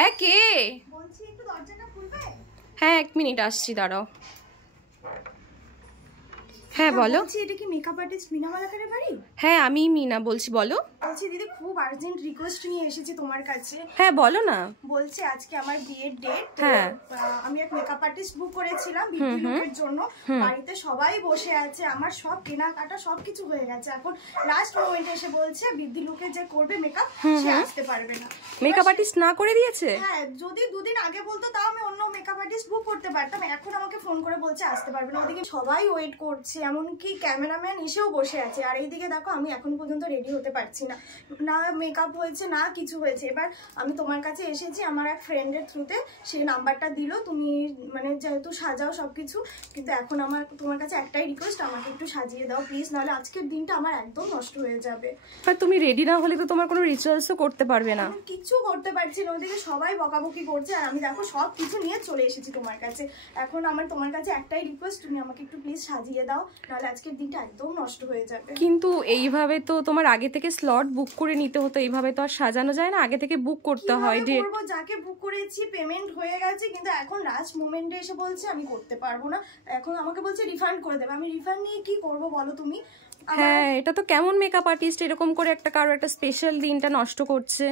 হ্যাঁ কে? বলছি একটু দরজাটা খুলবে? হ্যাঁ 1 মিনিট আসছি, দাঁড়াও। হ্যাঁ বলো। বলছি এটা কি মেকআপ আর্টিস্ট মিনা মালাকারের বাড়ি? হ্যাঁ আমি মিনা বলছি, বলো। বলছি দিদি খুব আর্জেন্ট রিকোয়েস্ট নিয়ে এসেছি তোমার কাছে। হ্যাঁ বলো না। বলছি আজকে আমার বিয়ের ডেট। হ্যাঁ আমি এক মেকআপ আর্টিস্ট বুক করেছিলাম বিউটি লুকের জন্য। বাড়িতে সবাই বসে আছে, আমার সব কেনাকাটা সবকিছু হয়ে গেছে। এখন লাস্ট মোমেন্টে এসে বলছে বিউটি লুকে যে করবে মেকআপ সে আসতে পারবে না। মেকআপ আর্টিস্ট না করে দিয়েছে? হ্যাঁ, যদি দুদিন আগে বলতো তাও আমি অন্য মেকআপ আর্টিস্ট বুক করতে পারতাম। এখন আমাকে ফোন করে বলছে আসতে পারবে না। ওদিকে সবাই ওয়েট করছে, এমনকি ক্যামেরাম্যান এসেও বসে আছে। আর এইদিকে দেখো আমি এখন পর্যন্ত রেডি হতে পারছি না, না মেকআপ হয়েছে না কিছু হয়েছে। এবার আমি তোমার কাছে এসেছি আমার এক ফ্রেন্ডের থ্রুতে, সেই নাম্বারটা দিল। তুমি মানে যেহেতু সাজাও সবকিছু, কিন্তু এখন আমার তোমার কাছে একটাই রিকোয়েস্ট, আমাকে একটু সাজিয়ে দাও প্লিজ, নাহলে আজকের দিনটা আমার একদম নষ্ট হয়ে যাবে। আর তুমি রেডি না হলে তো তোমার কোনো রিচুয়ালসও করতে পারবে না। কিছু করতে পারছি না, ওদিকে সবাই বকাবকি করছে আর আমি দেখো সব কিছু নিয়ে চলে এসেছি তোমার কাছে। এখন আমার তোমার কাছে একটাই রিকোয়েস্ট, তুমি আমাকে একটু প্লিজ সাজিয়ে দাও, নাহলে আজকের দিনটা একদম নষ্ট হয়ে যাবে। কিন্তু এইভাবে তো তোমার আগে থেকে স্লট বুক করে নিতে হতো, এইভাবে তো আর সাজানো যায় না, আগে থেকে বুক করতে হয়। ডেট করব, যাকে বুক করেছি পেমেন্ট হয়ে গেছে, কিন্তু এখন লাস্ট মোমেন্টে এসে বলছে আমি করতে পারবো না। এখন আমাকে বলছে রিফান্ড করে দেবে। আমি রিফান্ড নিয়ে কি করব বলো তুমি? হ্যাঁ এটা তো কেমন মেকআপ আর্টিস্ট এরকম করে একটা কারো একটা স্পেশাল দিনটা নষ্ট করছে।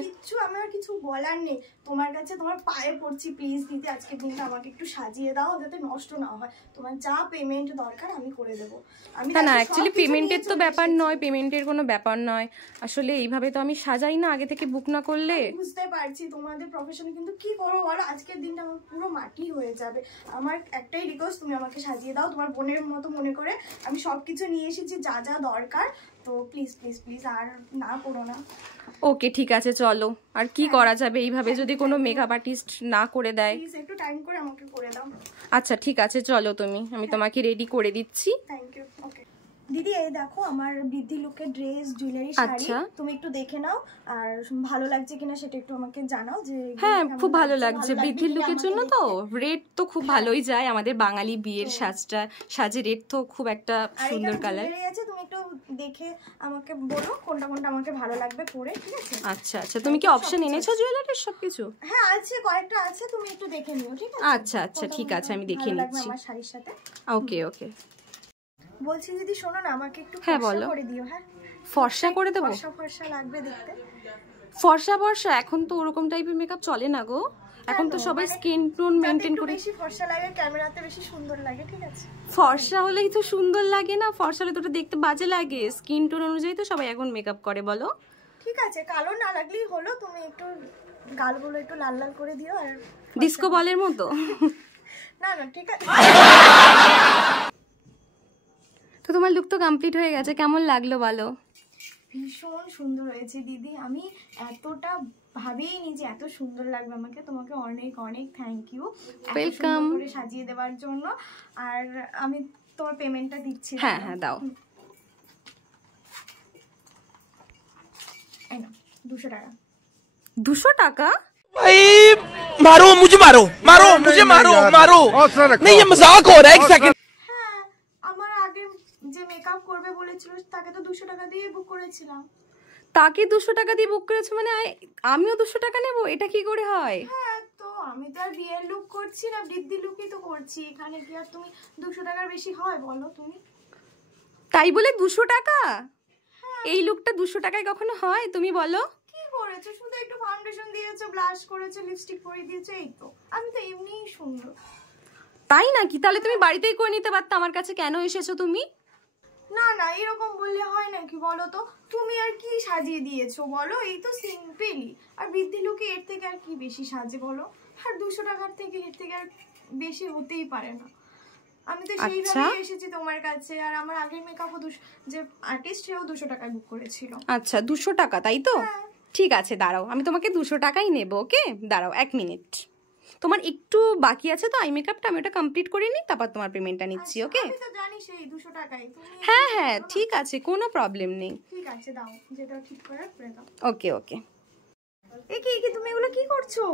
আমার কিছু বলার নেই, তোমার কাছে তোমার পায়ে পড়ছি প্লিজ দিদি, আজকের দিনটা আমাকে একটু সাজিয়ে দাও যাতে নষ্ট না হয়। তোমার যা পেমেন্ট দরকার আমি করে দেবো। আমি না অ্যাকচুয়ালি পেমেন্টের তো ব্যাপার নয়, পেমেন্টের কোনো ব্যাপার নয়। আসলে এইভাবে তো আমি সাজাই না আগে থেকে বুক না করলে। বুঝতে পারছি তোমাদের প্রফেশনে, কিন্তু কি করবো বলো, আজকের দিনটা আমার পুরো মাটি হয়ে যাবে। আমার একটাই রিকোয়েস্ট, তুমি আমাকে সাজিয়ে দাও তোমার বোনের মতো মনে করে। আমি সবকিছু নিয়ে এসেছি যা যা দরকার, তো প্লিজ প্লিজ প্লিজ আর না করো না। ওকে ঠিক আছে চলো, আর কি করা যাবে এইভাবে যদি কোনো মেকআপ আর্টিস্ট না করে দেয়। প্লিজ একটু টাইম করে আমাকে করে দাও। আচ্ছা ঠিক আছে চলো, আমি তোমাকে রেডি করে দিচ্ছি। Thank you. ওকে দিদি, এই দেখো আমার বৃদ্ধি লুকের ড্রেস জুয়েলারি শাড়ি, তুমি একটু দেখে নাও আর ভালো লাগছে কিনা সেটা একটু আমাকে জানাও। যে হ্যাঁ খুব ভালো লাগছে, বৃদ্ধির লুকের জন্য তো রেড তো খুব ভালোই যায়, আমাদের বাঙালি বিয়ের সাজে রেড তো খুব একটা সুন্দর কালার আছে। তুমি একটু দেখে আমাকে বলো কোনটা কোনটা আমাকে ভালো লাগবে পরে, ঠিক আছে? আচ্ছা আচ্ছা, তুমি কি অপশন এনেছো জুয়েলারির সবকিছু? হ্যাঁ আছে, কয়েকটা আছে, তুমি একটু দেখে নিও, ঠিক আছে? আচ্ছা আচ্ছা ঠিক আছে, আমি দেখে নিচ্ছি আমার শাড়ির সাথে। ওকে ওকে। বলছি দিদি শোনো না, আমাকে একটু ফর্সা করে দিও। হ্যাঁ ফর্সা করে দেবো? ফর্সা লাগবে দেখতে। ফর্সা এখন তো ওরকম টাইপের মেকআপ চলে না গো, এখন তো সবাই স্কিন টোন মেইনটেইন করে। বেশি ফর্সা লাগে ক্যামেরাতে বেশি সুন্দর লাগে, ঠিক আছে? ফর্সা হলেই তো সুন্দর লাগে না, ফর্সা হলে তো দেখতে বাজে লাগে। স্কিন টোন অনুযায়ী তো সবাই এখন মেকআপ করে, বলো? ঠিক আছে, কালো না লাগলেই হলো। তুমি একটু গালগুলো একটু লাল লাল করে দিও আর ডিস্কো বলের মতো। না না ঠিক আছে। তো তোমার লুক তো কমপ্লিট হয়ে গেছে, কেমন লাগলো বলো? ভীষণ সুন্দর হয়েছে দিদি, আমি এতটা ভাবিনি যে এত সুন্দর লাগবে আমাকে। তোমাকে অনেক অনেক থ্যাংক ইউ ওয়েলকাম করে সাজিয়ে দেওয়ার জন্য। আর আমি তোমার পেমেন্টটা দিচ্ছি। হ্যাঁ হ্যাঁ দাও। 200 টাকা। 200 টাকা? भाई मारो मुझे, मारो मारो मुझे, मारो मारो नहीं, ये मजाक हो रहा है। 1 सेकंड। হ্যাঁ আমার আগে যে মেকআপ করবে বলেছিল তাকে তো 200 টাকা দিয়ে বুক করেছিলাম। তাকে 200 টাকা দিয়ে বুক করেছো মানে আমিও 200 টাকা নেব? এটা কি করে হয়? হ্যাঁ তো আমি তো আর বিয়ের লুক করছি না, বৃদ্ধি লুকই তো করছি। এখানে কি আর তুমি 200 টাকার বেশি হয় বলো তুমি? তাই বলে 200 টাকা? এই লুকটা 200 টাকায় কখনো হয় তুমি বলো? কি করেছো, শুধু একটু ফাউন্ডেশন দিয়েছো, ব্লাশ করেছো, লিপস্টিক পরে দিয়েছো, এই তো। আমি তো এমনিই সুন্দর। তাই নাকি? তাহলে তুমি বাড়িতেই করে নিতে পারতে, আমার কাছে কেন এসেছো তুমি? না না এরকম বললে হয় নাকি বলো তো? তুমি আর কি সাজিয়ে দিয়েছো বলো? এই তো সিম্পলি। আর বৃদ্ধি লুকে এর থেকে আর কি বেশি সাজে বলো? আর 200 টাকার থেকে এর থেকে আর বেশি হতেই পারে না। আমি তো সেইভাবেই এসেছি তোমার কাছে। আর আমার আগের মেকআপও যে আর্টিস্ট সেও 200 টাকায় বুক করেছিল। আচ্ছা 200 টাকা, তাই তো? ঠিক আছে দাঁড়াও, আমি তোমাকে 200 টাকাই নেব। ওকে দাঁড়াও 1 মিনিট, তোমার একটু বাকি আছে তো আই মেকআপটা, আমি ওটা কমপ্লিট করে নিই, তারপর তোমার পেমেন্টটা নিচ্ছি। ওকে আমি তো জানি সেই 200 টাকাই। হ্যাঁ হ্যাঁ ঠিক আছে, কোনো প্রবলেম নেই। ঠিক আছে দাও, যেটা ঠিক করে দাও। ওকে ওকে। এই কি তুমি এগুলো কি করছো?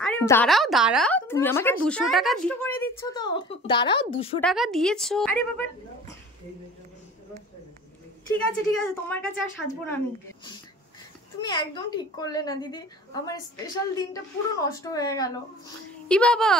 আরে দাঁড়াও দাঁড়াও, তুমি আমাকে 200 টাকা করে দিচ্ছ তো। দাঁড়াও 200 টাকা দিয়েছো। আরে বাবা ঠিক আছে ঠিক আছে, তোমার কাছে আর সাজবো না আমি। তুমি একদম ঠিক করলে না দিদি, আমার স্পেশাল দিনটা পুরো নষ্ট হয়ে গেল। ই বাবা,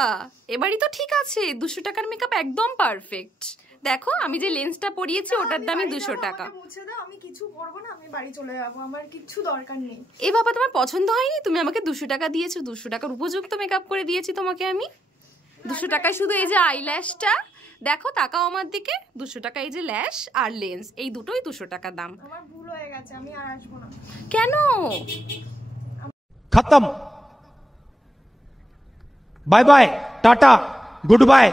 এবারই তো ঠিক আছে, 200 টাকার মেকআপ একদম পারফেক্ট। দেখো আমি যে লেন্সটা পরিয়েছি ওটার দামই 200 টাকা। মুছে দাও, আমি কিছু করবো না, আমি বাড়ি চলে যাবো, আমার কিচ্ছু দরকার নেই। এ বাবা, তোমার পছন্দ হয়নি? তুমি আমাকে 200 টাকা দিয়েছো, 200 টাকার উপযুক্ত মেকআপ করে দিয়েছি তোমাকে আমি। 200 টাকায় শুধু এই যে আইল্যাশটা, দেখো তাকাও আমার দিকে, 200 টাকা এই যে ল্যাশ আর লেন্স, এই দুটোই 200 টাকা দাম। আমার ভুল হয়ে গেছে, আমি আর আসবো না। কেন? खत्म bye bye tata good bye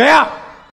गया।